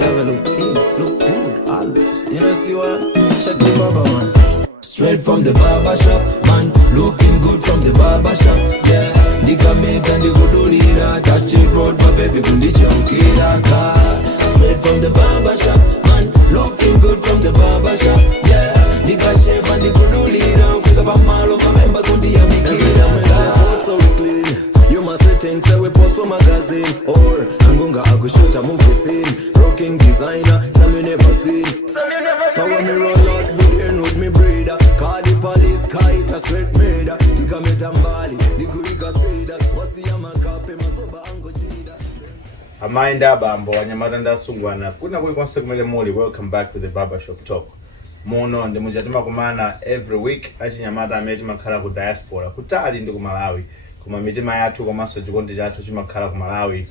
ever look clean, look good, always. You know, see what? Check the barber, man. Straight from the barbershop, man. Looking good from the barbershop, yeah. The commit and the good leader. Touch the road, my baby, kundi chokira car. Straight from the barbershop, man. Looking good from the barbershop, yeah. The shave and the good leader. Think about malo, my member, kundi ya mikira car. So we clean. You must say things that we post for magazine. Or Angunga, I go shoot a movie scene. Rocking designer, some you never seen. So when me roll out, me in with me breeder. Call the police, kite a straight murder. Tika me tambali, nikuiga sida. Wasi ya makape, masoba ango chida. Amainda bambo, wanyamaranda sungwana. Kuna kuli kwanse kumele muli, welcome back to the Barbershop Talk. Mono, ndi mujatima kumana every week. Achi nyamata ameti makhala ku Diaspora. Kutali ndi ku Malawi. Kuma mitima yathu komanso chikondi chathu chimakhala ku Malawi.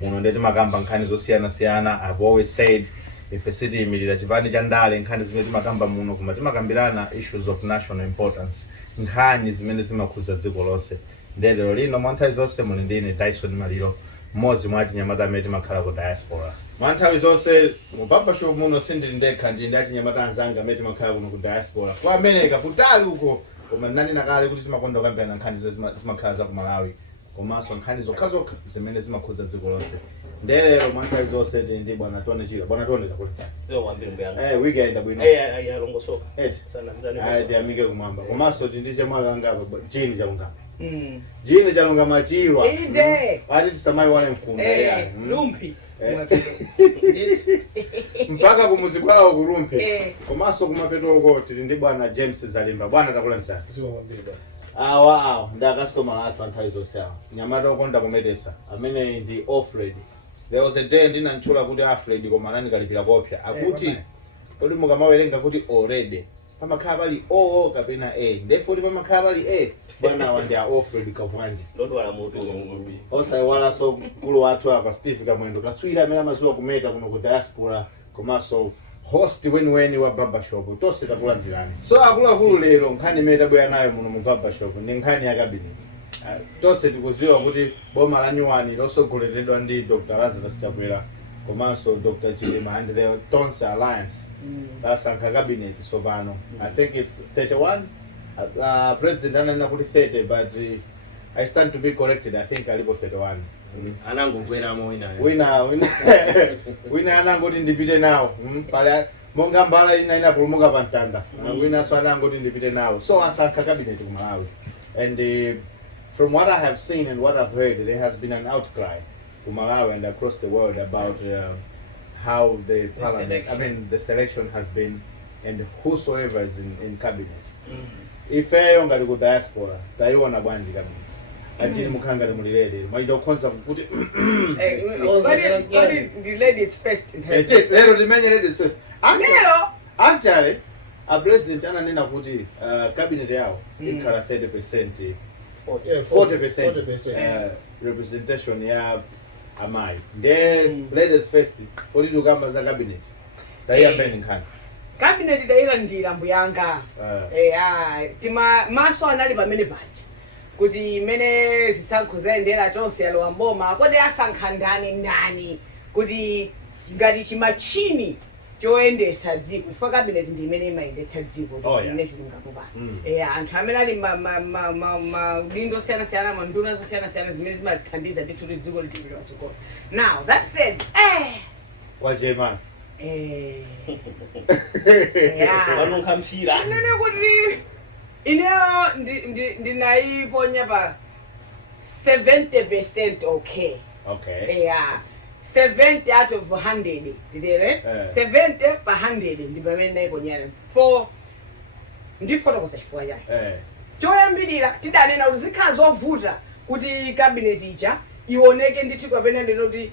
Muno ndeti makamba nkhani zosiyana. I've always said if a city imilira chipani cha ndale nkhani zimene timakamba muno kuma timakambirana issues of national importance. Nkhani zimene zimakhuza dziko lonse. Ndelo lino mwanthawi zonse muli ndine Dyson Maliro. Mozi mwati nyamata ameti makhala ku Diaspora. Mwanthawi zonse mu Barbershop muno sindili ndekha ndi achinyamata anzanga ameti makhala kuno ku Diaspora. Kwa America kutali uko. Koma nani nakale kuti timakonda kukambirana nkhani zimakhala za ku Malawi. Komanso nkhani zokha zimene zimakhuza dziko lonse. Ndelero mwanthawi zonse ndi bwana Tone Chirwa. Bwana Tone takulitsa. Mwambiri mbuyanga. Weekend bwino. Longosoka. Sana nzani. Tiamike kumwamba. Komanso tindiche mwala wanga jini Chalungama. Jini Chalungama Chirwa. Inde. Ati tisamai wale mfunda ya. Lumpi. Mpaka kumuzi kwao kurumpe. Komanso kumapeto uko ndi bwana James Zalimba. Bwana takulitsa. Wow, nda customer athu anthawi zonse awo. Nyamata okonda kumetesa. Amene ndi Alfred. There was a day ndinantchula kuti Alfred koma nani kalipira kopya. Akuti kodi mukamawerenga kuti already pamakhala pali o kapena a. Therefore pamakhala pali a. Bwana wandi Alfred Kavwenje. Ndo wala mutu ngombi. Osaiwala so kulu wathu apa Steve Kamwendo. Katswira amene amaziwa kumeta kuno ku Diaspora komanso host weni wa Barbershop tose takulandirani. So akulu lero nkhani meta bwera nayo muno mu Barbershop ndi nkhani ya cabinet. Tose tikuziwa kuti boma la Nyuwani losogoleredwa ndi Dr. Lazarus Chakwera komanso Dr. Chirwa and the Tonsa Alliance. That's a cabinet so pano. I think it's 31. President ananena kuti 30 but I stand to be corrected. I think alipo 31. Anango kwera mo wina anangoti ndipite nawo pale monga mbala ina pulumuka pa mtanda wina so anangoti ndipite nawo so asankha cabinet ku Malawi and from what I have seen and what I've heard there has been an outcry to Malawi and across the world about how the parliament the selection has been and whosoever is in cabinet ifeyo ngati ku Diaspora taiona bwanji cabinet Ajini mukanga mulilede maido konza kuti the ladies first lero dimenye ladies first actually a president ananena kuti cabinet yao ikhala 30% 40% representation ya amai then ladies first kuti tukamba za cabinet tayambeni nkhani cabinet tayilandira mbuyanga tima maso anali pamene paja kuti mene zisankho zaendera tonse alowa mboma kodi asankha ndani kuti ngati chimachini choendesa dziko ifa cabinet ndi imene imayendetsa dziko ine chilungamo bana anthu amene ali maudindo osiyanasiyana manduna zosiyanasiyana zimene zimathandiza ndithu kuti dziko litipire patsogolo. Now that said wajema vanonkamphira nene kuti ineyo ndinaiponya pa 70% okay. 70 out of 100 didere 70 pa 100 ndi pamene naiponyana for ndifotokoza chifukwa chake choyambirira tidanena kuti zikhala zovuta kuti cabinet ija ioneke ndithu kapena ndino kuti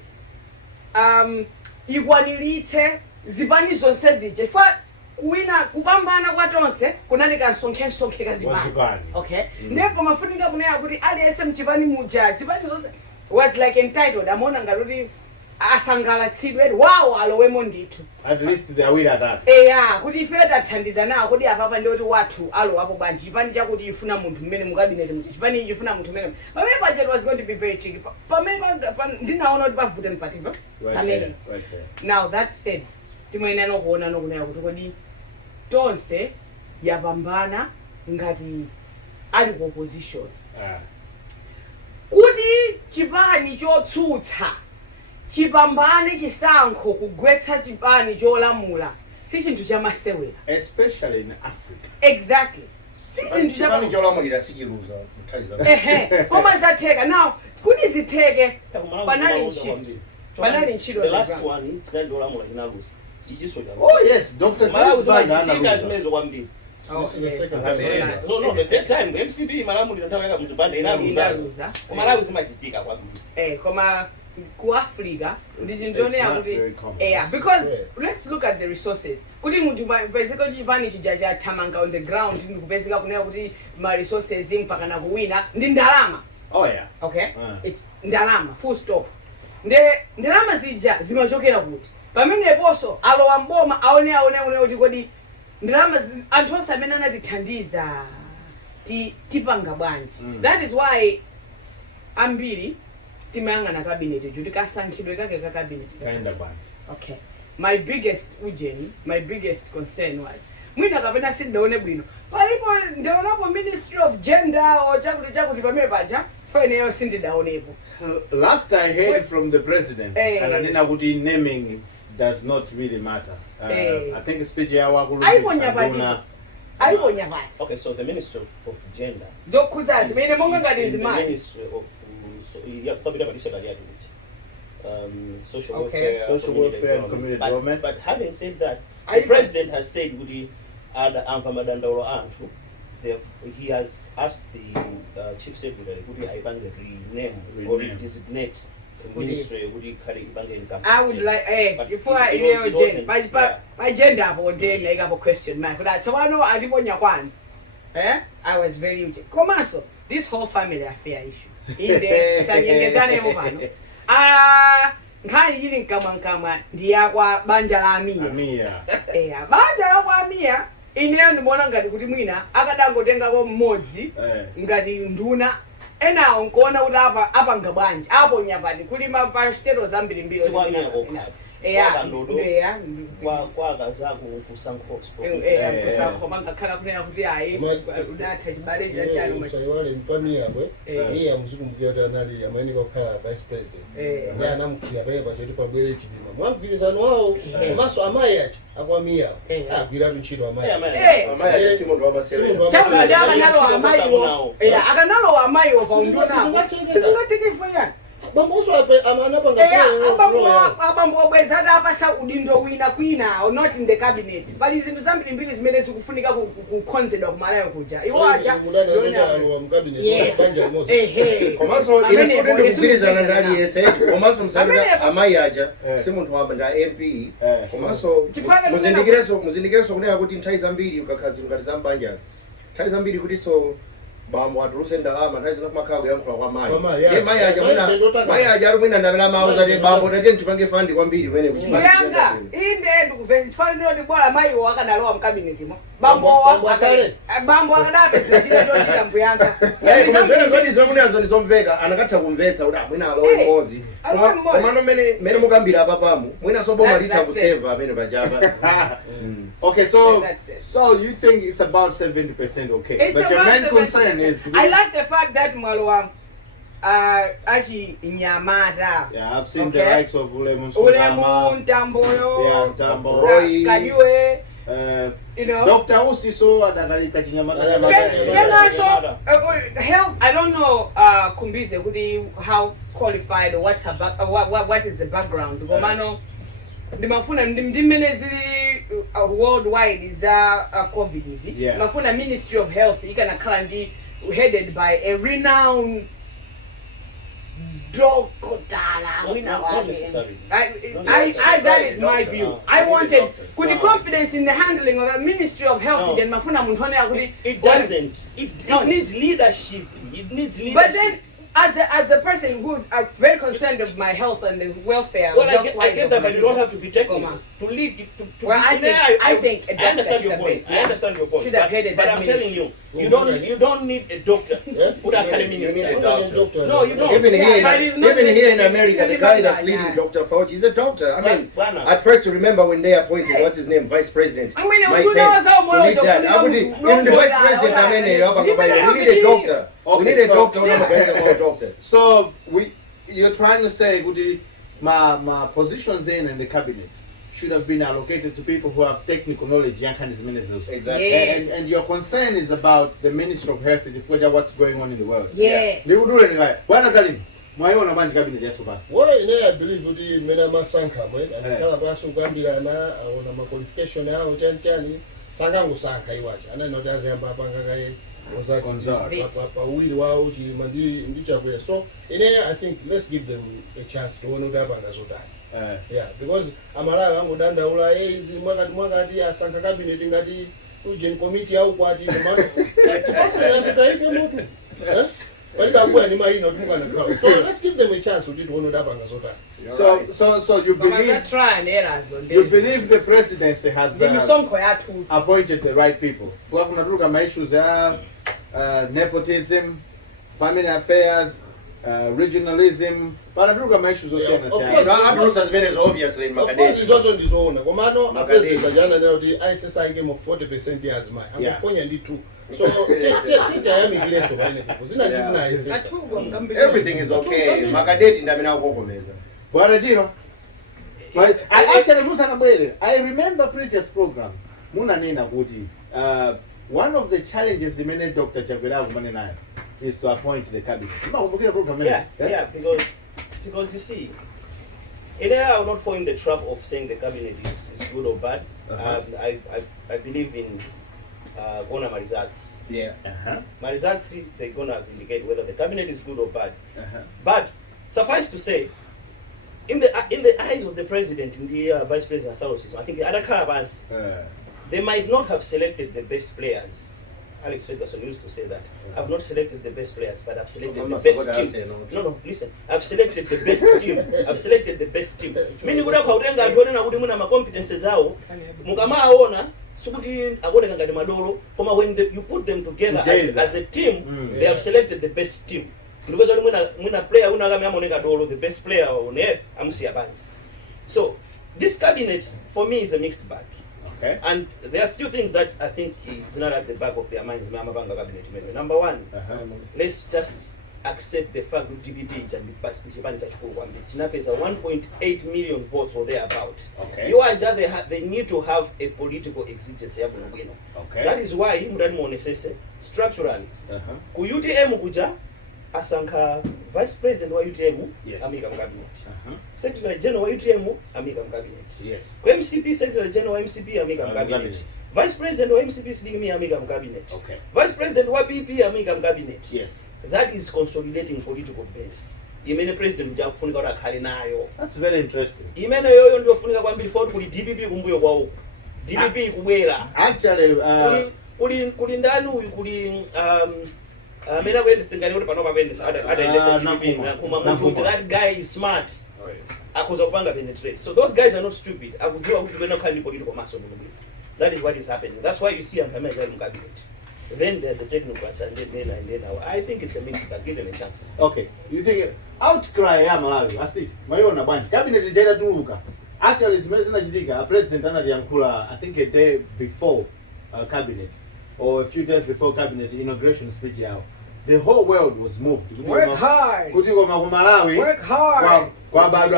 ikwaniritse zipani zonse zija fa kuina kupambana kwa tonse kunali kansonkhensonke kazipani okay ndipo mafunika kunena kuti ali SM chipani muja chipani zonse was like entitled amona ngati asangalatsidwe wawo alowemo ndithu at least the awiri atatu kuti ife tathandiza nawo kodi apapa ndikuti wathu alowapo bwanji chipani chakuti ifuna munthu mmene mukabineti chipani ichi ifuna munthu mmene pamene budget was going to be very tricky pamene ndinaona kuti pavute mpatipa pamene now that said timayenera kuona nokunena kuti kodi tonse yapambana ngati ali ku opposition kuti chipani chotsutsa chipambane chisankho kugwetsa chipani cholamula si chinthu chamasewera especially in Africa exactly si chinthu chipani cholamulira sichiluza mthaliza koma zatheka now kuti zitheke panali ntchito the last one tinandolamula inalusa oh yes Dr. Banda analusa kwambiri no the third time MCB malamulira nthawi yaka mzibanda inaluza Malawi zimachitika kwambiri koma ku Africa ndizinjonea kuti because let's look at the resources kuti munthu basically chipani chijaja thamanga on the ground ndikupezeka kunena kuti ma resources mpaka na kuwina ndi ndalama okay it's ndalama full stop ndalama zija zimachokera kuti pameneponso alowa mboma aone kuti kodi ndalama anthu onse amene anatithandiza tipanga bwanji that is why ambiri timayang'ana cabinet kuti kasankhidwe kake ka cabinet kaenda bwanji okay my biggest concern was mwina kapena sindaone bwino palipo ndaonapo Ministry of Gender or chakuti pamene paja faneyo sindidaonepo last I heard from the president ananena kuti naming does not really matter I think speech yawo aiponya pati okay so the Ministry of Gender zokhudza zimene monga ngati nzimali Ministry of social welfare and community development. But having said that, the president has said he has asked the chief secretary to rename or redesignate the ministry. I would like before I know by gender hapo then I have a question mark. So I know aliponya kwani. I was very Komaso, this whole family affair issue. Inde sanyengezane mu pano nkhani ili nkamwa ndiya kwa banja la Amia banja la kwa Amia ineyo ndimona ngati kuti mwina akadangotengapo mmodzi ngati nduna enawo nkuona kuti apa ngabwanji apo nyapati kuli ma state zambiri mbiri kwakazako kusankho mangakhala kunena kuti ayi udatha chibale chitali usaiwale mpamia bwe iye muzikumbukira nali amaini kokhala vice president ndiye anamukira pale pachoti pabwere chidima mwagwirizano wawo komanso amayi acha akwamiya agwiratu ntchito amayi simundu wamasewera akanalowa amayiwo paunduna sizingateke yani bamboso amanapanga abambo obwezata apasa udindo wina kwina or not in the cabinet bali zinthu zambiri mbiri zimene zikufunika kukhonzedwa kumalayo kuja iwo aja komanso inesote ndikugwirizana ndali yese komanso msabira amayi aja si munthu wamba nda MP komanso muzindikireso kunena kuti nthawi zambiri ukakhazi ngati zambanjazi nthawi zambiri kuti so bambo atuluse ndalama nthawi zina kumakhala kuyankhula kwa mayi mayi aja ali mwina ndamela mawu zati bambo tatiye ndipange fandi kwambiri kumene kuchiyanga inde ndikupeza chifana ndoti bwala mayiwo akanalowa mkabinetimo bambo akadapesera chitochita mbuyanga zimene zoti zomunezo ndizomveka anakatha kumvetsa kuti mwina alowe mmozi komano mmene mukambira apapamu mwina soboma litha kuseva amene pachapa okay, so you think it's about 70% okay? It's but your main concern is I like the fact that Mwalwa actually Nyamata. Yeah, I've seen the likes of Ulemu Tamboyo, Tambo, Kanyue, you know, Dr. Usiso adakalika Chinyamata. Then also health. I don't know Kumbize how qualified or what is the background. Gomano ndimafuna ndimene zili worldwide is COVID izi mafuna Ministry of Health ikanakhala ndi headed by a renowned doctor. That is my view. I wanted could confidence in the handling of the Ministry of Health then mafuna muntu hone akuti it doesn't it needs leadership. It needs leadership. But then as a person who's very concerned of my health and the welfare. Well, I get that, but you don't have to be technical to lead. Well, I think a doctor I understand your point. I understand your point. But I'm telling you, you don't need a doctor. Put academy you need a doctor. No, you don't. Even here in America, the guy that's leading Dr. Fauci is a doctor. I mean, at first you remember when they appointed what's his name, Vice President. I mean, Mike Pence, to lead that. Even the Vice President, I mean, we need a doctor. We need a doctor. So you're trying to say, my positions in the cabinet should have been allocated to people who have technical knowledge. Exactly. Yes. And your concern is about the Minister of Health and what's going on in the world. Yes. They will do it right. Why does Zalimba? My own bunch cabinet yes over. Well, I believe what you mean about Sanka, and Calabasso Gambirana, or my qualification now, Gentiani, Sangango Sanka, and I know there's a Babangai. So I think let's give them a chance to honor that and as well. Yeah, because Amara Mudanda Ula is Magadi, Sanka Cabinet, Ingadi, Ujian Committee, out party, the money. So let's give them a chance to do honor that and as well. So you believe the presidency has appointed the right people. My issues are nepotism, family affairs, regionalism. But I don't my issues also. Of course, as many as obviously in Of course, it's also in his own. Komano, a president, the ISSI game of 40% as my. I'm going to do. So, everything is okay. Makadeti ndamina kukomeza. Bwana right? I remember previous program. Muna nena kuti one of the challenges the many Dr. Chagwela is to appoint the cabinet. Yeah, because you see, I will not fall in the trap of saying the cabinet is good or bad. I believe in Gona Marizats. Yeah. Marizats, they're gonna indicate whether the cabinet is good or bad. But suffice to say, in the eyes of the president, in the vice president, I think the other caravans, they might not have selected the best players. Alex Ferguson used to say that. I've not selected the best players, but I've selected the best team. No, listen. I've selected the best team. I've selected the best team. Mini kuda kaudenga adone na muna ma competences zao. Mukama aona sukuti agone kangadi madoro. Koma when you put them together as a team, they have selected the best team. Because muna player unagame amoneka dolo, the best player on earth, amusia banje. So this cabinet for me is a mixed bag. Okay. And there are a few things that I think is not at the back of their minds. Number one, let's just accept the fact that DPP is a 1.8 million votes or thereabout. Okay. You are just they need to have a political exigency. Okay. That is why structurally, UTM kuja asanka vice president wa UTM amika cabinet. Secretary general wa UTM amika cabinet. Yes. MCP secretary general wa MCP amika cabinet. Vice president wa MCP singimi amika cabinet. Okay. Vice president wa PP amika cabinet. Yes. That is consolidating political base. Imene president nja kufunika ora khali nayo. That's very interesting. Imene yoyo ndio kufunika kwambiri for kuli DPP kumbuyo kwao. DPP kubwera. Actually kuli ndani kuli mena kwenda singani kuti panopa kwenda that guy is smart. Akuza kupanga penetrate. So those guys are not stupid. Akuziwa kuti kwenda khali political mass on. That is what is happening. That's why you see Angamela in cabinet. Then there's the technocrats and then I think it's a mix, but give them a chance. Okay. You think outcry ya Malawi, Steve, mayona bunch. Cabinet is data tuluka. Actually, it's a president Yankula, I think a day before cabinet, or a few days before cabinet inauguration speech. The whole world was moved. Work hard. Work hard.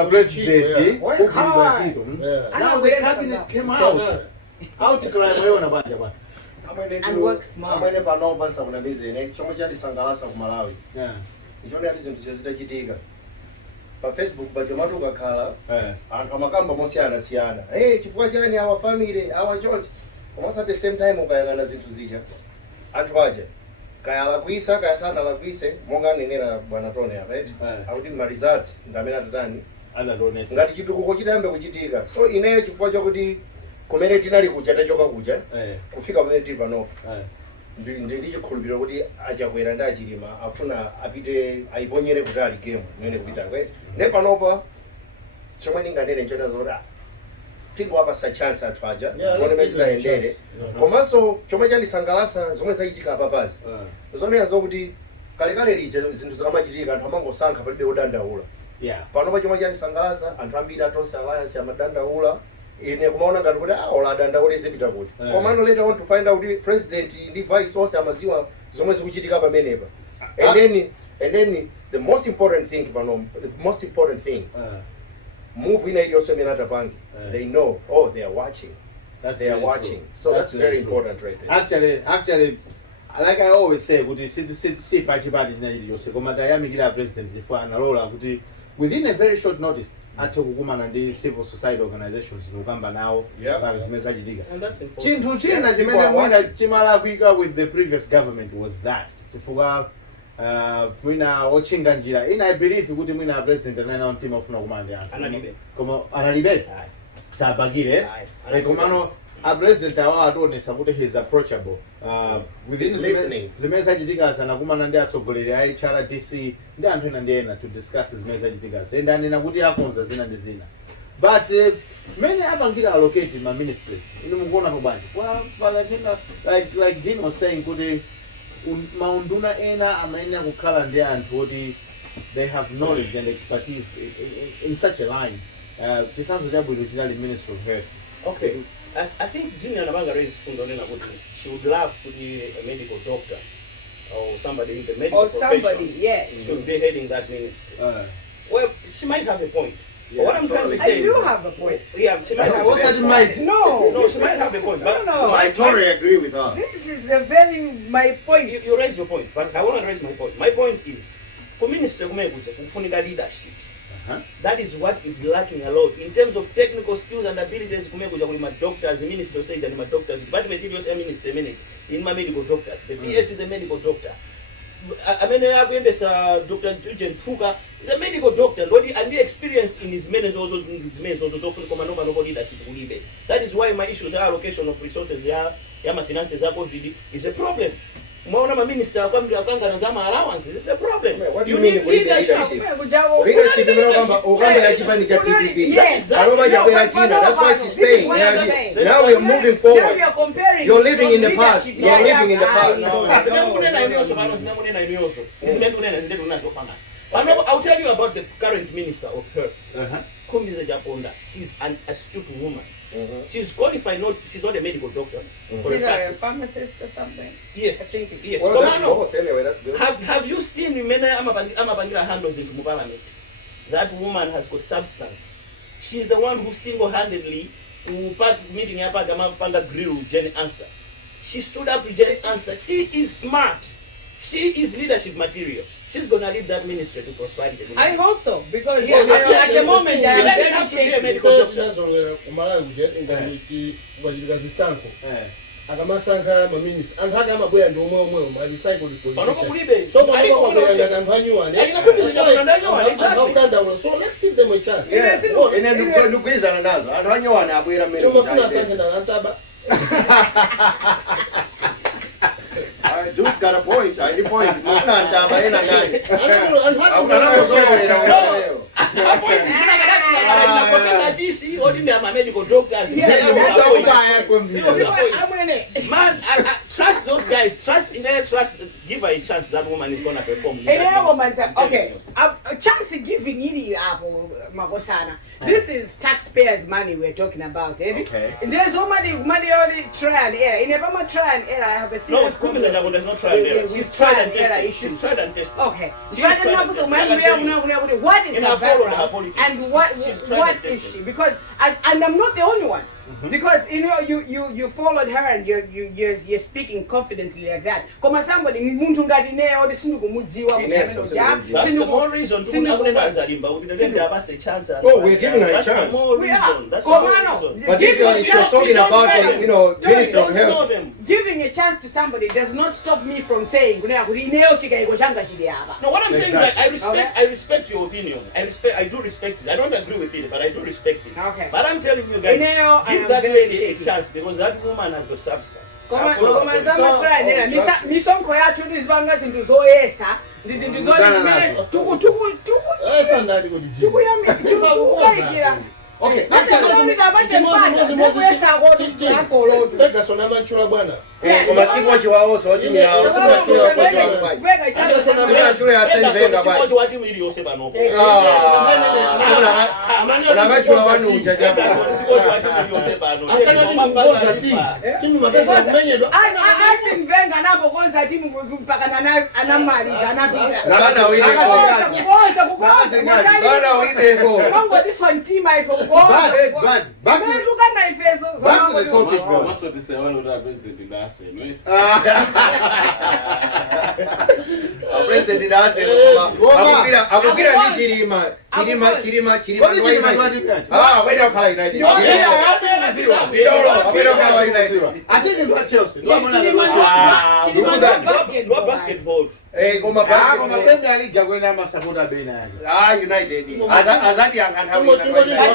President. Work hard. Now the cabinet came out. Outcry mayona bunch. And work smart. Amene pano pansa kuna bizene chomwe chadisangalasa ku Malawi. Ichone ati zinthu zitachitika. Pa Facebook pacho matuka khala. Anthu amakamba mosiyana. Chifukwa chani awa family, awa chonchi. Almost at the same time ukayangana zinthu zija. Anthu aja. Kaya lakwisa, kaya sana lakwise, monga nenera bwana Tone right? Akuti ma results ndamene atani. Ngati chitukuko chidambe kuchitika. So ineyo chifukwa chakuti kumene tinali kuja tachoka kuja kufika pamene tili panopa ndichikhulupirira kuti achakwera ndi achilima afuna apite ayiponyere kutali game imene kupita kwete ne panopa chomwe ndinganene nchona zoti tingowapasa chance athu aja tione mezitayendere komanso chomwe chandisangalatsa zomwe zachitika apapazi zonena zokuti kalekale lija zinthu zikamachitika anthu amangosankha palibe odandaula panopa chomwe chandisangalatsa anthu ambiri atonse alliance amadandaula ine kumaona ngati kuti ola adandaule zipita kuti komano later on to find out kuti president ndi vice onse amaziwa zomwe zikuchitika pamenepa and then the most important thing move ina iliyonse imene atapange they know they are watching. They are watching. So that's very important right there. Actually, like I always say, kuti si fachipati china iliyonse koma tayamikira president chifukwa analola kuti within a very short notice athe kukumana ndi civil society organizations kukamba nawo pa zimene zachitika. Chinthu china chimene mwina chimalakwika with the previous government was that chifukwa mwina ochinga njira ina I believe kuti mwina president anaona mtima ufuna kumana ndi anthu koma analibe sabagire komano a president awa atonesa kuti he is approachable with listening zimene zachitika sana kumana ndi atsogoleri a HRDC ndi anthu ena ndi ena to discuss zimene zachitika and anena kuti akonza zina ndi zina but many apangira allocate ma ministries inu mukuona pabwanji like Jean was saying kuti maunduna ena amayenera kukhala ndi anthu oti they have knowledge and expertise in such a line chisanzo chabwino chinali Ministry of Health. Okay, I think Jimmy Anabanga raised fundonena kuti she would love to be a medical doctor or somebody in the medical profession should be heading that ministry. Well, she might have a point. But what I'm trying to say, I do have a point. Yeah, she might have a point. No, she might have a point. But I totally agree with her. This is my point. You raise your point, but I want to raise my point. My point is, for ministry kufunika leadership. That is what is lacking a lot in terms of technical skills and abilities. Kumekuja kuli doctors, the minister says and doctors, department is a minister manage in my medical doctors. The PS is a medical doctor. I mean, Dr. Eugene Puka is a medical doctor, and the experience in his men is also leadership. That is why my issues are allocation of resources, my finances is a problem. Maona minister akanga zama allowances, it's a problem. What do you mean leadership? Leadership Yes. That's why she's saying now we are moving forward. Now we are comparing. You're living in the past. You're living in the past. I'll tell you about the current minister of health. Kumize Japonda. She's an astute woman. She's qualified, she's not a medical doctor. She's a pharmacist or something? Yes. I think yes. Well, that's close anyway, that's good. Have you seen Amabangira handles into Parliament? That woman has got substance. She's the one who single-handedly meeting Panga grill Jen answer. She stood up to Jen answer. She is smart. She is leadership material. She's gonna lead that ministry to prosperity. I hope so, because at the moment I am appreciate medical doctor. Akamasanka ma minister anthu ake amabwera ndi omwe ma recycle kulibe so panokuabwera anthu anyuwani so let's give them a chance. Yes. Ine ndikugwirizana nazo anthu anyuwani abwera mmene mafuna asasendana antaba. Dude's got a point. I need point. I'm not talking about it. Professor GC ordinary medical doctors. Man, trust those guys. Trust in her. Trust. Give her a chance. That woman is gonna perform. Okay. A chance giving it Magosana. This is taxpayers' money we're talking about. Okay. There's so money already trial and error. In a trial and error, I have a serious problem. There's no trial and error. She's tried and tested. She's tried and tested. Okay. What is her background and what is she? Because and I'm not the only one. Because you followed her and you're speaking confidently like that. Come somebody muntu ngati neo de sinu kumudziwa that's the more reason to Zalimba we didn't have us a chance. Oh, we're giving her a chance. That's the more reason. That's the more reason. But if you're talking about Minister of Health, giving a chance to somebody does not stop me from saying, no, what I'm saying is I respect your opinion. I do respect it. I don't agree with it, but I do respect it. Okay. But I'm telling you guys, give that lady a chance because that woman has got substance. Okay, Ferguson amachula bwana. Kumasiku wachiwawo so timu yao simachula kwa kwa. Simachula ya senzenga bwana. Siko wati mwili yose bano. Unakachua wanu ujajabu. Siko wati mwili yose bano. Akana timu. Timu mapesa kumenyedwa. Asim venga nabo konza timu mpaka anamaliza anapita. Sana wile go. Sana wile go. Mongo this one team I for go. Bad. Back to the topic. That's what they say. All of that president in that same, right? President Dase. Akukira ni Chirima. Wait up high United. I think it was Chelsea. Basketball. Goma basketball. Premier League yakwenda masapota bena. United. Azadi anganhawi. But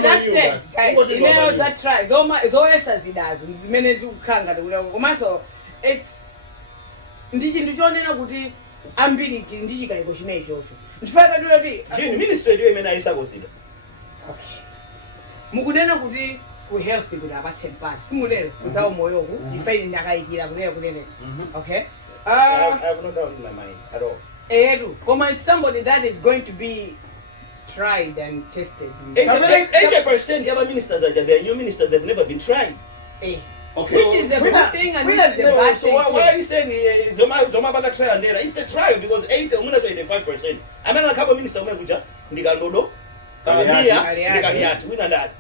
that said, guys, emails that try. Zoesa zidazo. Ndizimene tukhanga komanso it's ndichonena kuti ambiri ndichikayiko chimene chocho. Ndifaka kuti Jini ministry ndiyo imene ayisakozida. okay. Mukunena kuti ku healthy kuti apatse mpati. Simulero kuzawo moyoku ifaili ndakayikira kunene. Okay? I have no doubt in my mind at all. It's somebody that is going to be tried and tested. 80% the other ministers are there. New ministers they've never been tried. Okay. Which is a good thing and which is a bad thing. So why are you saying Zoma baga trial there? It's a trial because 85%. I mean a couple ministers umekuja ndikandodo Mia ndikamiatu wina that.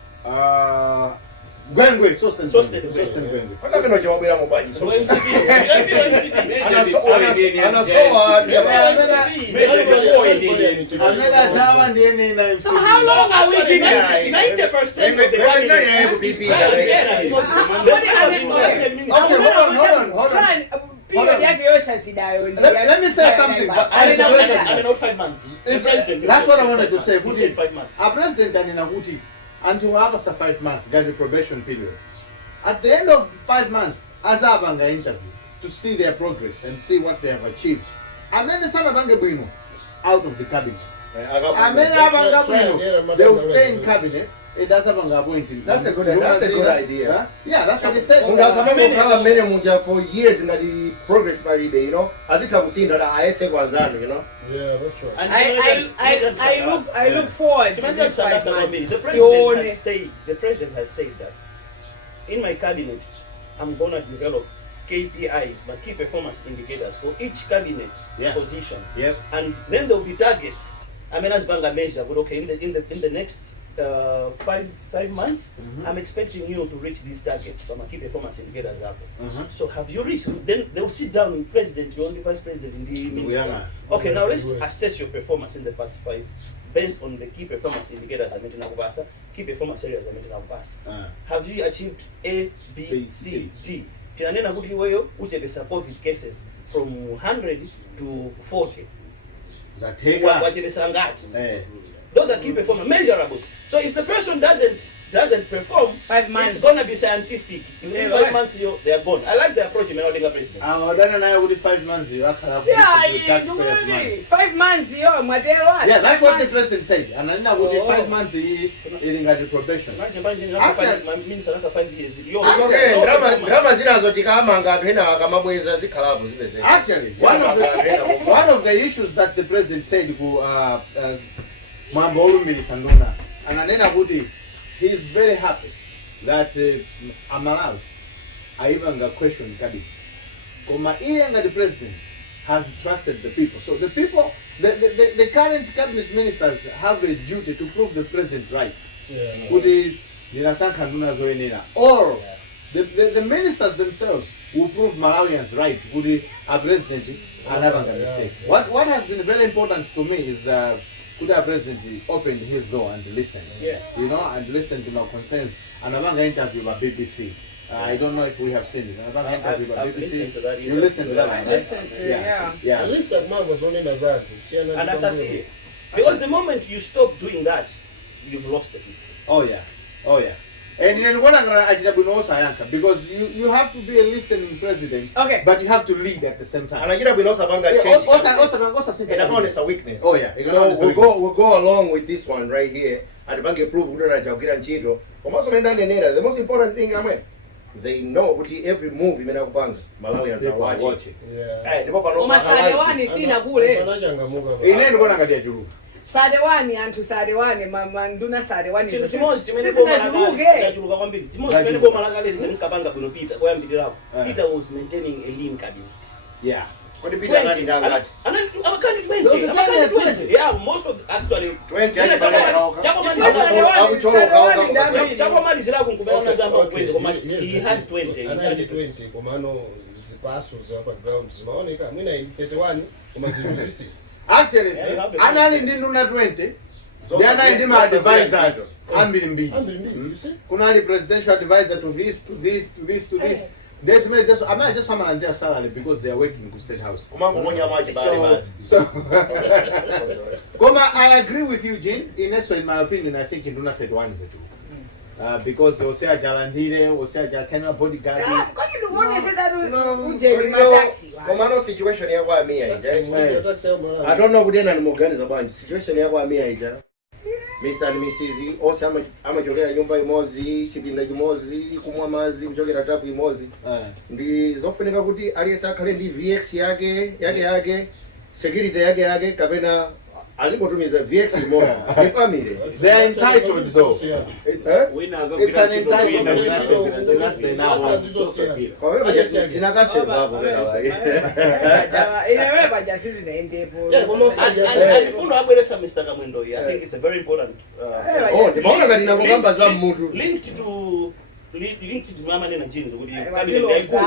Gwengwe Sosten Gwengwe. Hata kino chawabira mubaji. So MCP. Amela chawa ndiye na MCP. So how long are we giving 90% of the Let me say something. I mean, not 5 months. That's what I wanted to say. He said 5 months. Our president Aninaguti, until after 5 months, got the probation period. At the end of 5 months, Azabanga interview to see their progress and see what they have achieved. And then the son of Angebrino out of the cabinet. And then Abangabrino, they will stay in cabinet. It does have an appointing. That's a good idea. Huh? Yeah, that's what they said. For years in the progress by the you know, as it have seen that I say Guanzano, you know. Yeah, that's right. I look forward to this 5 months. The president has said that in my cabinet, I'm going to develop KPIs, but key performance indicators for each cabinet position. Yep. And then there will be targets. I mean, as Banga measure, but okay, in the next 5 months, I'm expecting you to reach these targets from a key performance indicators. So have you reached? Then they will sit down with president, you only vice president in the minister. Okay, now let's assess your performance in the past 5 based on the key performance indicators I mentioned Nakubasa, key performance areas I mentioned Nakubasa. Have you achieved A, B, C, D? Tinanena kuti iweyo uchepesa COVID cases from 100 to 40. Wachepesa ngati. Those are key performance measurables. So if the person doesn't perform, 5 months, it's gonna be scientific. In 5 months, they are gone. I like the approach in Melodica president. I 5 months. Yeah, 5 months. Yeah, that's what the president said. And then 5 months he got the probation. Means another 5 years. Okay, drama zinazotika amanga phena akamabweza zikhalapo zibese. Actually, one of the issues that the president said Mambo Olumili Sandona, and Anena Buti, he is very happy that Malawi, I even got questioned cabinet. The president has trusted the people. So the people, the current cabinet ministers have a duty to prove the president right. Or the ministers themselves will prove Malawians right. Our president and have a mistake. What has been very important to me is could our president open his door and listen, you know, and listen to my concerns. And I'm going to interview by BBC. I don't know if we have seen it. I've listened to that. You listened to that one, right? Yeah. At least that man was only Nazar. And as I say, because the moment you stop doing that, you've lost the people. Oh yeah. And then what I'm gonna also Ayanka, because you have to be a listening president, okay, but you have to lead at the same time. And I get also banga change. Also, and I'm honest a weakness. Oh yeah. So we'll go along with this one right here. And the bank prove we don't have Chirwa. The most important thing, I mean, they know what every move in Malawi Malawians are watching. Yeah. Umasadewani sina kule. Ineni kona ngati ajulu. Sadewani antu sadewani manduna sadewani. Chimozi chimene chachuluka kwambiri. Chimozi chimene boma lakaleli zenikapanga kuno Peter koyambirirapo. Peter was maintaining a lean cabinet. Yeah. What the Peter ngati ndangati. Amakani 20. Yeah, most of actually 20 chakomalizira kunkubaona zamba ukwezi koma he had 20. Ana 20 komano zipaso zapa ground zimaoneka mwina 31 koma ziluzisi. Actually, anali ndi nduna 20. Yana ndi ma advisors. Ambili. Kunali presidential advisor to this, to this, to this, to this. There's many just I just someone on their salary because they are working in the State House. So Koma, I agree with you, Jean. In my opinion, I think in Duna 31 is the two. Because Osea Jalandine, Osea Kenya bodyguard. Komano situation ya kwa mia ija. I don't know kudena ni organize bunch. Situation ya kwa mia ija. Mr. and Mrs. Ose amachokera nyumba imozi, chipinda chimozi, kumwa mazi, kuchokera tapu imozi. Ndi zofunika kuti aliyesa akhale ndi VX yake, security yake kapena azingotumiza VX imozi. The family. They are entitled though. It's an entitlement that they now. Tinakase babo bela. Inewe baja sisi na ndipo. And funo abwelesa Mr. Kamwendo. I think it's a very important maona ngati nakugamba za mmutu. Linked to mama nena jini kuti cabinet yaikulu.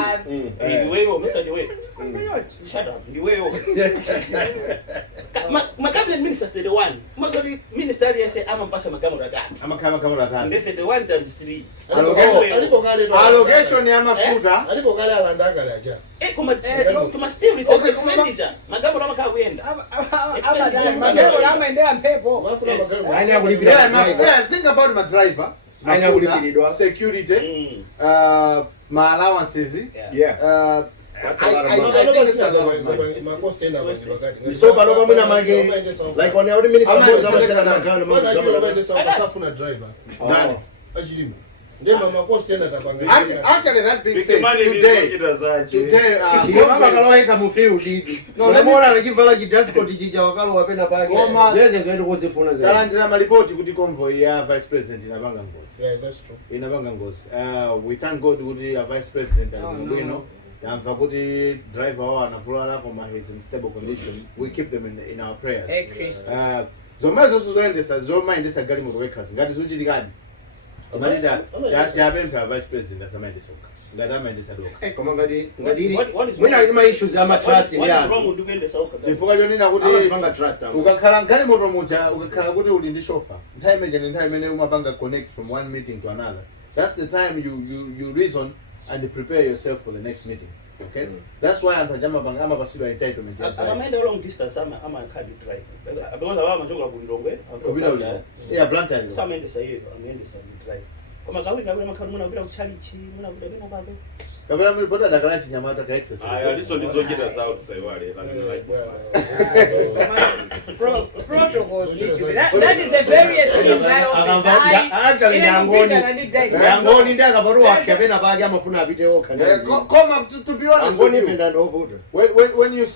Ndiweyo Mr. Ndiweyo. Shut up. Ndiweyo. Cabinet minister 31. Mostly minister aliyese amampasa makamera 3. Amakamera 3. 31 times 3. Allocation ya mafuta. Alipo kale alandanga laja. Kuma still is expenditure. Makamera makawenda. Magambo amaendea mpepo. Think about my driver. Security, my allowances. Yeah. So like on the minister actually that being said, today mama kaloeka mufield hivi. No, mbona anajivala jidascot jija wakalo wapenda pake. Zeze zetu kuzifuna zeze. Talandira malipoti kuti convoy ya vice president inabanga ngozi. Yeah, that's true. Inabanga ngozi. We thank God kuti a vice president alibwino. Yamva kuti driver wao anavulala koma he is in stable condition. We keep them in our prayers. Zomazo zoendesa zomaendesa gali moto workers. Ngati zuchitikadi. Umalida ya vice president asamaendesa. Ngadama endesa doka. Koma ngadiri. Mwina ima issues ama trust in ya. What is wrong with ndukendesa doka? Chifuka chonena kuti amapanga trust ama. Ukakhala gali moto mucha, ukakhala kuti uli ndi chauffeur. Time imene umapanga connect from one meeting to another. That's the time you reason and prepare yourself for the next meeting. Okay? That's why antajama bangama basido entitlement. Amenda long distance ama card drive. Because abama njoka kulilongwe. Yeah, bluntly. Some end say drive. Koma kawiri makhalu muna kupita kuchalichi, muna kupita bena babo. Kabla mlipota dakala chinyamata ka exercise. Aliso ndizochita zawo tusaiwale. Protocols. That is a very esteemed high office. Actually ndangoni ndakavarwa kapena bage amafuna apite oka. Come to be honest. Angoni fenda ndovuta. When you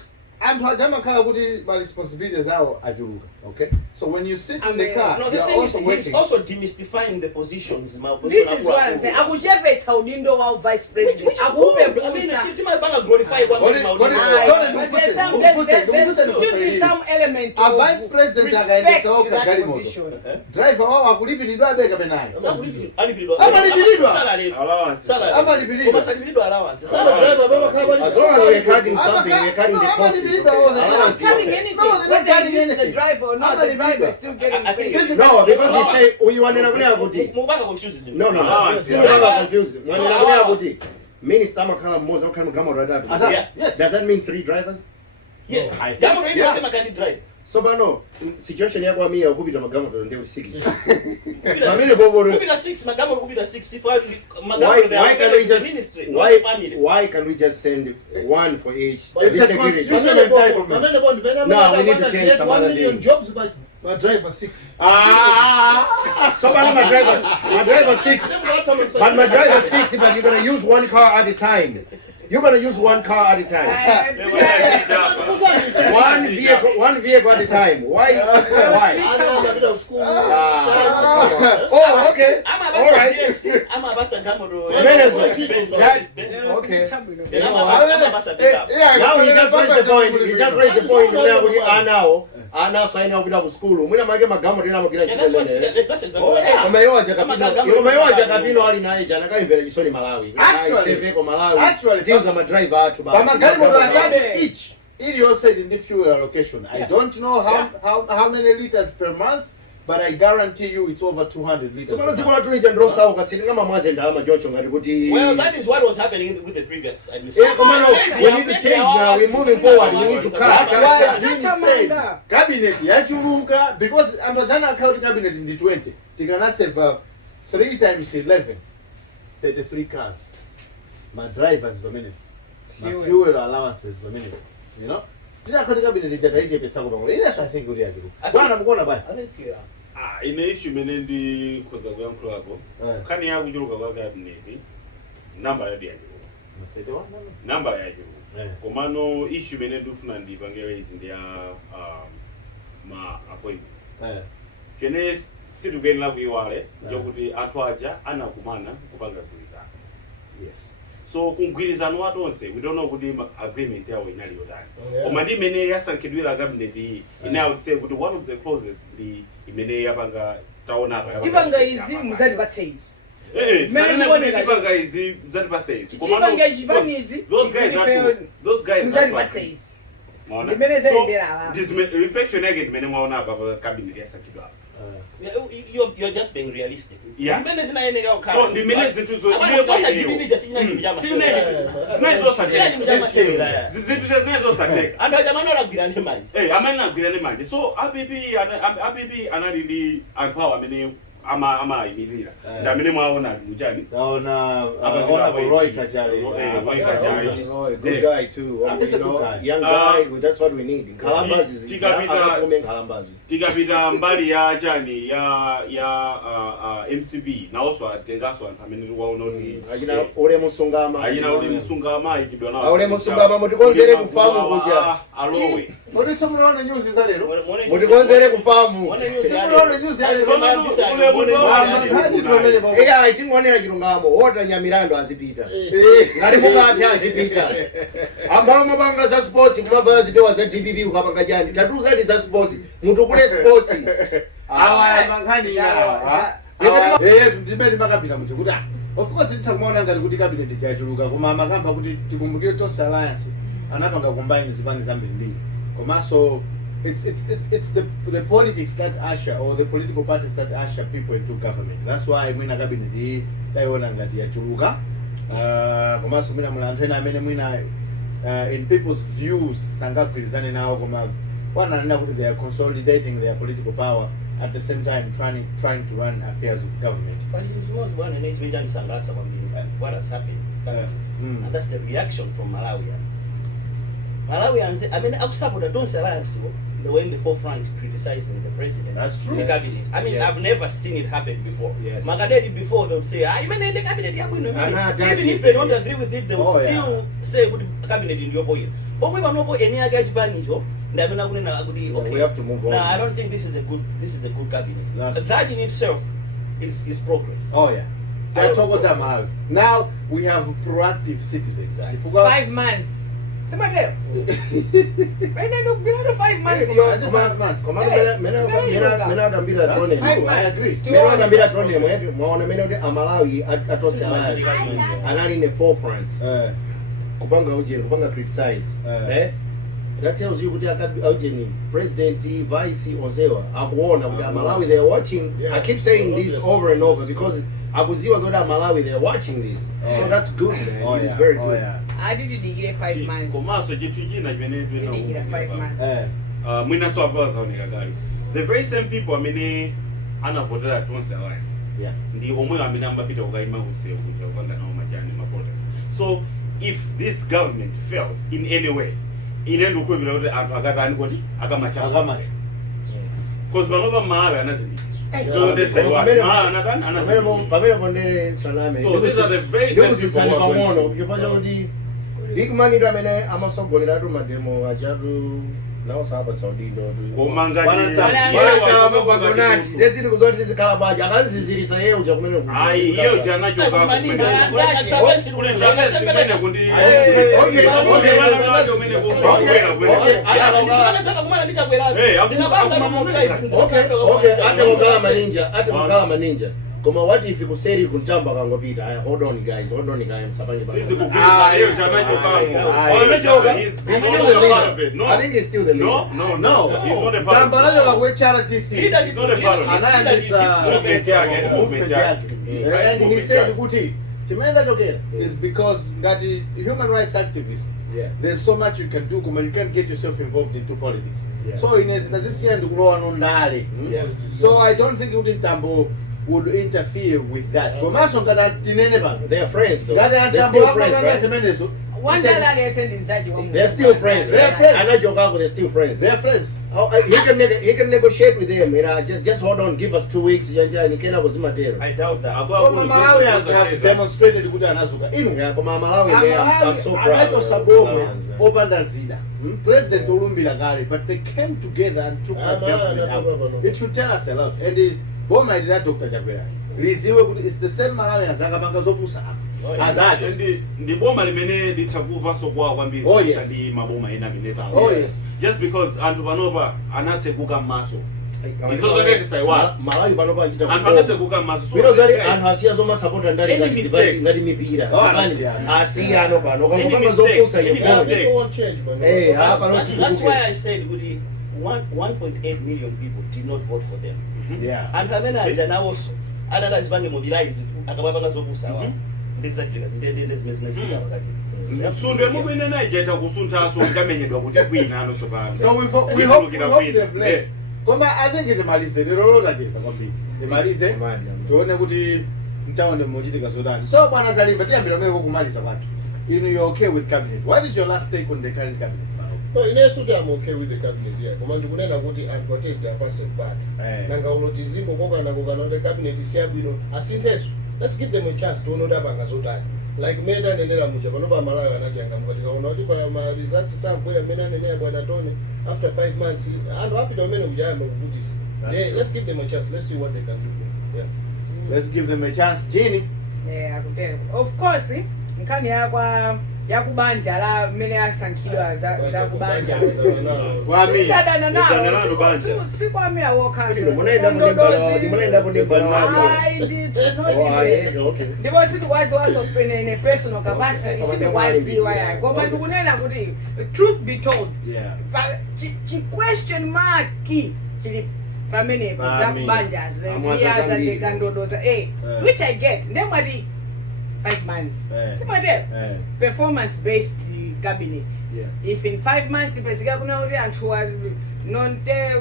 Jama kala kuti my responsibilities are ajuluka, okay? So when you sit in the car, no, you are also working. He's also demystifying the positions. This is what I'm saying. Akuchepe chaudindo wa vice president. Akupe busa. There should be some element of a vice president respect to that position. Driver wao akulipiridwa bega benayo. Salary. Allowance. As long as you're cutting something, you're cutting the cost. not cutting anything. No, they're not cutting The anything. driver or not, the driver is still getting I think paid. No, because they say uyiwanena kunena kuti. Mubanga confuses him. No. Simubanga confused. Mwanena kunena kuti minister amakhala mmozi okhala mgamaro atatu. Yes. Does that mean 3 drivers? Yes. No, I think- That's what you say, can drive. So bano situation yako amia ukupita magamaro ndio 6. Kupita 6, Magamo kupita 6. If Why can we just ministry, why can we just send one for each? It's a constitutional entitlement. No, we need to change some other things. Jobs, but my driver 6. So my driver 6. But my driver 6, but you're gonna use one car at a time. You're gonna use one car at a time. One vehicle at a time. Why? Oh, okay. All right. I'm a basa gamoro. Okay. Yeah, Now he just raised the point. He just raised the point. Now sign up with school. Mwina make magamo rina mukira chile. Umeyoja kapino ali na eja nakaimvera chisoni Malawi. Actually, These are my driver atu basi. But each you said in the fuel allocation. I don't know how many liters per month, but I guarantee you it's over 200 liters. Sibona sikona tulicha ndrosa ukasilinga mamwaze ndalama Jocho ngati kuti. Well, that is what was happening with the previous administration. Yeah, come on, we need to change now. We're moving forward. We need to cut. That's why Jim said cabinet yachuluka, because I'm not gonna count cabinet in the 20. They gonna save 3 times 11, 33 cars. My drivers per minute, my fuel allowances per minute. You know, this is cabinet is that I take pesa kwa. That's what I think we are doing. Bwana mkona bwana. ine issue imene ndi khoza kuyankhula wako kani yakuchuluka kwa cabinet namba yachuluka namba yachuluka komano issue imene ndifuna ndipange izi ndi ya ma appointment chene situkuyenera kuyiwale yokuti anthu aja anakumana kupanga mgwirizano. Yes. So kugwirizano watonse we don't know kuti agreement yawo inali yotani. Koma ndi imene yasankhidwira cabinet iyi ine I would say kuti one of the clauses ndi imene yapanga taona apa. Tipanga izi muzati batseizi. Tipanga izi muzati batseizi. Tipanga izi those guys muzati batseizi. Ndimene zendera. This reflection yake ndimene mwaona apa cabinet yasankhidwa. You're just being realistic. Yeah. So the minutes into so so APP analindi anthu awo amene amayimirira ndamene mwaona mujani Ona Roy Kachari. Good guy too. Young guy. That's what we need. Kalambazi. Tikapita mbali ya jani ya MCB na also atengaso anthu amene waona kuti ajina ule musungama ikidwa nawo ule musungama mutikonzere kufamu kuja alowe What someone on news is that? mutikonzere kufamu I think one Chilungamo order Nyamirando azipita ngati mukati azipita ambao mabanga za sports kumava zipewa za DBB ukapanga jani tatuza ni za sports mutukule sports awa mangani yawa tudimeni makabila muti kuti of course titakumaona ngati kuti cabinet chachuluka koma makamba kuti tikumbukire tonse alliance anapanga combine zipani zambiri komanso it's the politics that usher or the political parties that usher people into government. That's why mwina cabinet hii taiona ngati yachuluka komanso mwina mwana anthu ena amene mwina in people's views sangagwirizane nawo koma wananena kuti they are consolidating their political power at the same time trying to run affairs of government. But what has happened? And that's the reaction from Malawians. I mean, I don't say alliance. They were in the forefront criticizing the president. That's true. The cabinet. I mean, Yes. I've never seen it happen before. Yes. Magadeli before they would say, "I mean, the cabinet." Even if they don't agree with it, they would still say, "With the cabinet in your boy." But we don't know any other guys banning you. Okay. We have to move on. No, I don't think this is a good cabinet. That's That in itself is progress. Oh yeah. Now we have proactive citizens. Exactly. 5 months. Somebody else. Right now, look, below 5 months. 5 months. I agree. Mwaona mena kuti Amalawi atose alliance anali in the forefront kupanga ujeni kupanga criticize that tells you kuti akabi president vice onsewa akuona kuti Malawi they are watching. I keep saying this over and over because akuziwa zoti Malawi they are watching this. So that's good, man. It is very good. I did it 5 months. Komaso chitu china chimene Did it 5 months. Mwina so abaza onekakali. The very same people amene anavotera Tonse Alliance. Yeah. Ndi omwe amene ambapita kukaima kusewu kuja kupanga nawo majani maprotest. So if this government fails in any way, inendo kwebira kuti anthu akatani kodi akamacha. Because panopa Malawi anazindi. So they say what? Pamene ponde salame. So these are the very same people who are going to. Ukifanya kuti big money ndo amene amasogolera atu mademo ajatu nawo saba Saudi ndo. Wanataka lezi kuzoti zikala baji akazizirisa yeye uja kumene kuti. Ai yeye uja nacho kama kumene. Kule travel kumene kuti. Okay. Ate kukala maninja. Koma what if kuseri kuntamba kangopita? Hold on guys, msabange bana. Sisi kukiliza hiyo chama hicho kama. He's still the leader. I think he's still the leader. No. He's not a part. Tamba layo kwa charity. He's not a part. Anayandisa movement yake. And he said kuti chimenda jokera is because that human rights activists. Yeah. There's so much you can do, you can't get yourself involved into politics. Yeah. So in this end, so I don't think Utintambo would interfere with that. They are friends though. They're still friends, right? One dollar they send inside you. They're still friends. They're still friends. They're friends. Oh, he can negotiate with them. Just hold on, give us 2 weeks. I doubt that. Malawians have demonstrated good anazuka. I'm so proud. President Olumbila Gari, but they came together and took that government out. It should tell us a lot. And the Boma did that, Dr. Jabera. It's the same Malawians Zagamanga Zopusa. The bomba limene litakuva sokwa kwambiri ndi maboma ena mineta. Just because anthu panopa anatsekuka maso. Izo zote tisaiwa. Malawi panopa achita. Anthu anatsekuka maso. Biro zali anthu asiya zoma support ndali ngati mipira. Asiya ano pano. Koma zopusa won't change, man. That's why I said 1.8 million people did not vote for them. Yeah. And kamena aja nawoso. Adada zibange mobilize akababa zopusa wa. Sunde mubine na ijeta kusunta so ngamenyedwa kuti kwina ano sopano. So we hope they've led. Koma I think itimalize lero jesa kwambiri. Imalize. Tuone kuti mtaonde mojitika Sudan. So bwana Zalimba tiambira mwe kumaliza watu. You're okay with cabinet. What is your last take on the current cabinet? No, I'm okay with the cabinet here. Command kunena kuti protect the person back. Nanga unotizimbo kokana the cabinet is here bino asinteso. Let's give them a chance to know that bangazotani. Like meda nenela muja panopa Malawi anajanga mkatika unoti pa ma results sample mena nenela bwana Tony after 5 months and happy to mena ujamba kuvutisi. Let's give them a chance. Let's see what they can do. Yeah. Let's give them a chance. Jenny. Yeah, of course, nkani yakubanja la mene asankhidwa za kubanja. Kwami. Dada nawo. Si kwami awoka. Munaenda okay. Ndipo siku wazi in a personal capacity. Siku wazi waya. Koma ndikunena kuti truth be told. Yeah. Chi question mark chili pamene za kubanja za ndekandodoza which I get. Ndemwati 5 months. Performance based cabinet. Yeah. If in 5 months pesika kuna uri anthu nonte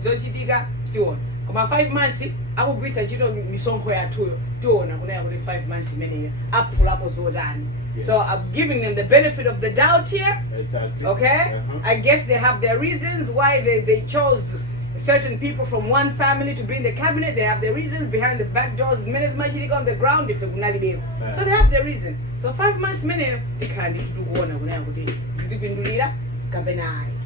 zochitika tiona. Koma 5 months akugwisa chito misonkho yathu tiona kuna kuti 5 months imene aphulapo zotani. So I'm giving them the benefit of the doubt here. Exactly. Okay? I guess they have their reasons why they chose certain people from one family to be in the cabinet. They have their reasons behind the back doors. Many is on the ground if you so they have their reason. So 5 months many they can't do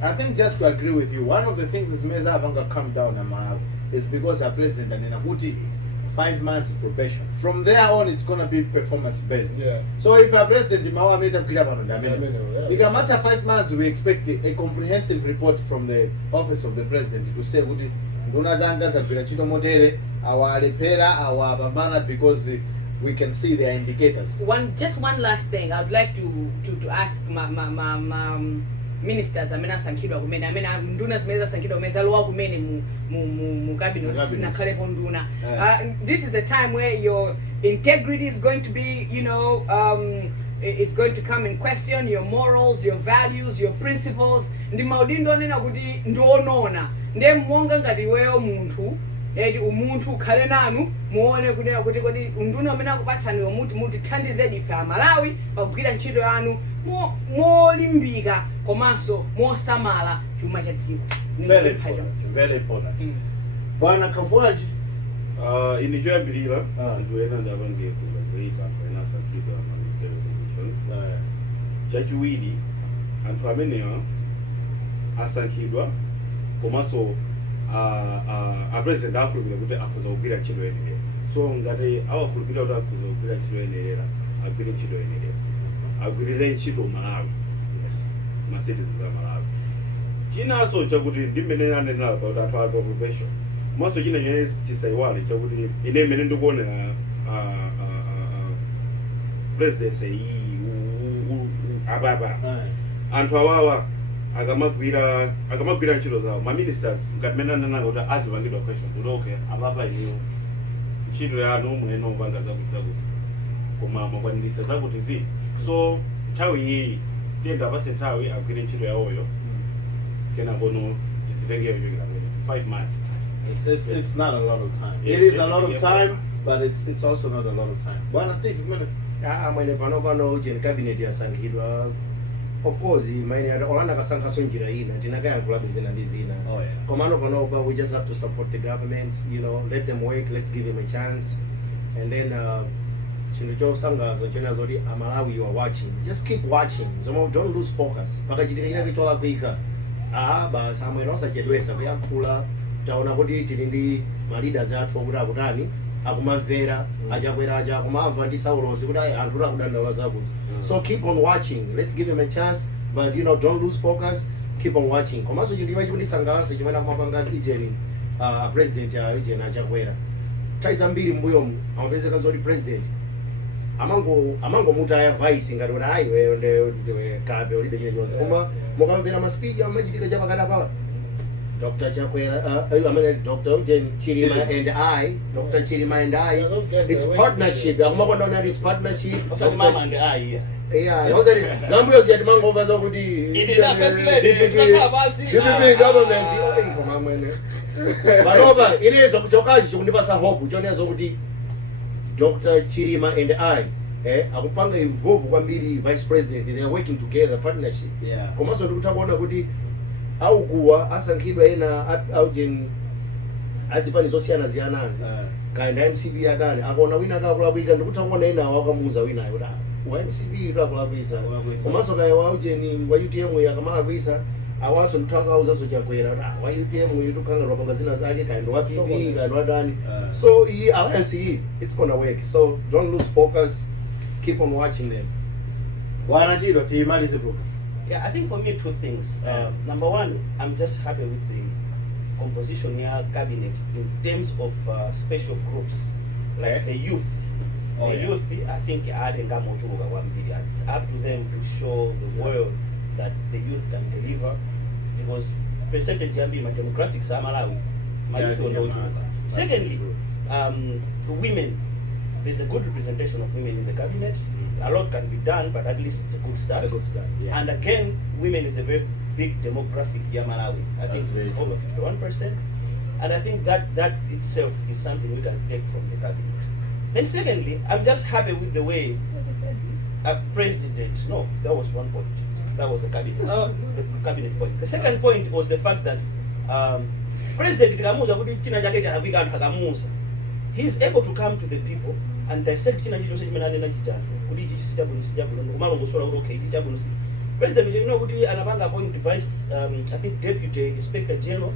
I think just to agree with you, one of the things is Meza Avanga come down in Malawi is because our president and Nahuti 5 months probation. From there on it's gonna be performance based. Yeah. So if our president Jimawa made a because after 5 months we expect a comprehensive report from the office of the president to say what our repairer, our babana, because we can see their indicators. Just one last thing. I would like to ask ministers amene asankhidwa kumene amene nduna zimene zasankhidwa kumene zalowa kumene mu cabinet zinakhalepo nduna. This is a time where your integrity is going to be, it's going to come in question, your morals, your values, your principles. Ndi maudindo onena kuti ndionona nde monga ngati weyo munthu eti umuntu ukhale nanu muone kunena kuti kodi unduna amene akupatsani muti thandizedi ife Amalawi pakugwira ntchito yanu molimbika komanso mosamala chuma cha dziko. Very important. Bwana Kavwenje ine choyambirira anthu ena ndapange kugreta ena asankhidwa ministerial positions. Chachiwiri anthu amenewa asankhidwa komanso president akhulupirira kuti akhoza kugwira ntchito yenera. So ngati awakhulupirira kuti akhoza kugwira ntchito yenera agwire ntchito yenera, agwirire ntchito Malawi, ma-citizens a Malawi. Chinanso chakuti ndimene anenera kuti anthu ali pa probation. Komanso china chimene tisaiwale chakuti ine mmene ndikuonera presidency iyi ababa anthu awawa akamagwira ntchito zawo ma-ministers ngati mmene anenera kuti azipangidwa question kuti okay ababa iniyo ntchito yanu mwene upanga zakuti koma makwaniritsa zakuti zi. So nthawi iyi tiyenda apase nthawi agwire ntchito yawoyo kena kono tizitengera kuchokera 5 months. It's not a lot of time. It is a lot of time, but it's also not a lot of time. Bwana Steve, mwene pano ujeni cabinet yasankhidwa. Of course, maine olanda kasankhaso njira ina tinakayankhula bizina ndi zina. Komano panopa we just have to support the government, let them work, let's give them a chance. And then chinthu chosangaza chena zoti Amalawi, you are watching. Just keep watching. Don't lose focus. Pakachitika china kichola kuika. Basi amwene osachedwesa kuyankhula. Taona kuti tili ndi ma leaders athu okuti akutani akumamvera achakwera acha akumamva ndi saulosi kuti anthu akudandaula zakuti. So keep on watching, let's give him a chance, but don't lose focus, keep on watching. Komanso chinthu chimene chikusangalatsa chimene akumapanga ijeni president ya ijeni achakwera nthawi zambiri m'mbuyomu amapezeka zoti president amangomutaya vice ngati kuti ayi weyo ndiwe kabe ulibe chilichonse, koma mukamvera maspeech amachitika chapakati pala Dr. Chakwera, Dr. Chirima and I, Dr. Chirima and I, it's partnership. It's partnership. Dr. Mama and I. Yeah, Zambia is mango over the government. But over, it is of Jokaji, you never saw hope, Johnny Zobudi, Dr. Chirima and I. Akupanga involved Wambiri vice president, they are working together, partnership. Yeah. Komaso Dutabona Budi. Au kuwa asankhidwa ena aujeni azipani zosiyana ziyanazi kaenda MCB adani akaona wina akakulakwika ndikutakuona ena wakamuuza wina ayo wa MCB akulakwisa komanso kaya waujeni wa UTM yakamalakwisa awaso mthakauza so Chakwera wa UTM yutukanga lwapanga zina zake kaenda wa PP kaenda wadani. So hii alliance it's gonna work, so don't lose focus, keep on watching them. Bwana Chiro timalize bro. Yeah, I think for me 2 things. Number one, I'm just happy with the composition here cabinet in terms of special groups like the youth. Youth, I think it's up to them to show the world that the youth can deliver, because percentage my demographics are Malawi. Secondly, women. There's a good representation of women in the cabinet. A lot can be done, but at least it's a good start. It's a good start, yeah. And again, women is a very big demographic here in Malawi. I think it's over 51%. And I think that itself is something we can take from the cabinet. Then secondly, I'm just happy with the way a president, that was one point. That was the cabinet, the cabinet point. The second point was the fact that President he's able to come to the people and dissect President anapanga appoint vice I think deputy inspector general.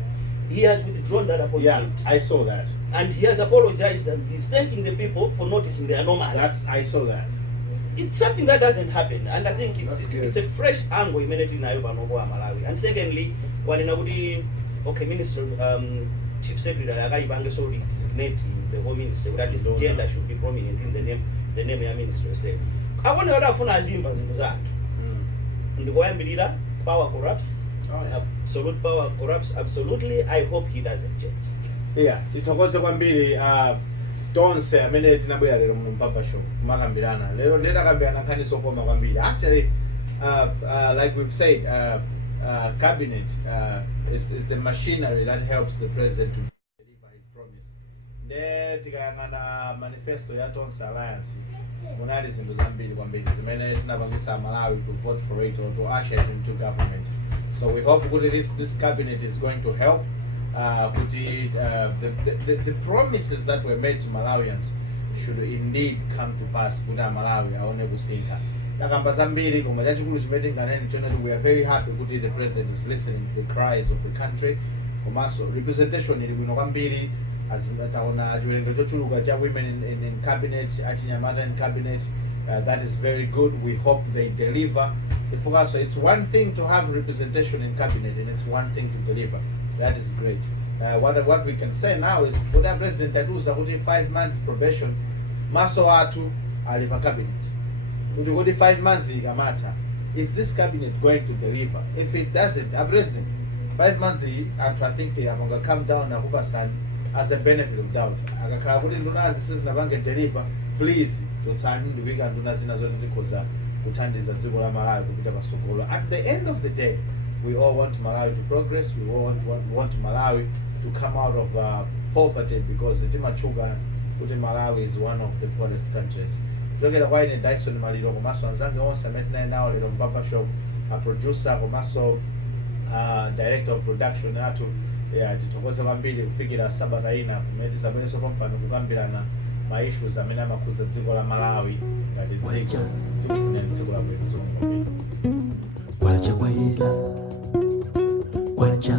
He has withdrawn that appointment. Yeah, I saw that. And he has apologized and he's thanking the people for noticing the anomaly. I saw that. It's something that doesn't happen, and I think it's a fresh angle immediately in Namagowa, Malawi. And secondly, Minister, Chief Secretary, designate the whole ministry, that this gender should be prominent in the name of minister said. I want to have fun as in Zalimba. And the way power corrupts. Absolute power corrupts absolutely. I hope he doesn't change. Yeah, tithokoze kwambiri tonse amene tinabwera lero mu Barbershop kumakambirana. Lero ndakambirana nkhani zokoma kwambiri. Actually, like we've said, cabinet is the machinery that helps the president to deliver his promise. Tikayang'ana manifesto ya Tonse Alliance munali zinthu zambiri kwambiri zimene zinapangisa Malawi to vote for it or to usher it into government. So we hope that this cabinet is going to help. The promises that were made to Malawians should indeed come to pass. Kuti Malawi aone kusintha. Takamba zambiri koma chachikulu chimene nganeni chonali we are very happy kuti the president is listening to the cries of the country. Komanso representation ili bwino kwambiri azitaona chiwerengero chochuluka cha women in cabinet, achinyamata in cabinet. That is very good. We hope they deliver. So it's one thing to have representation in cabinet and it's one thing to deliver. That is great. What we can say now is what the president atuza kuti 5 months probation maso atu ali pa cabinet. Kuti 5 months ikamata. Is this cabinet going to deliver? If it doesn't, a president 5 months I think they are going to come down na kubasan as a benefit of doubt. Akakhala kuti nduna zisizinapanga deliver, please totsani ndikuika nduna zina zote zikhoza kuthandiza dziko la Malawi kupita pasogolo. At the end of the day, we all want Malawi to progress. We all want Malawi to come out of poverty because timachuka kuti Malawi is one of the poorest countries. Jogera kwa ine Dyson Maliro komanso anzange onse amene nawo lero Barbershop, a producer komanso director of production atu tithokoze kwambiri kufikira sabata ina kumene tisabwereso pompano kukambirana ma issues amene amakhuza dziko la Malawi ngati dziko tikufuna dziko la bwino zomwe. Kwacha kwaila kwacha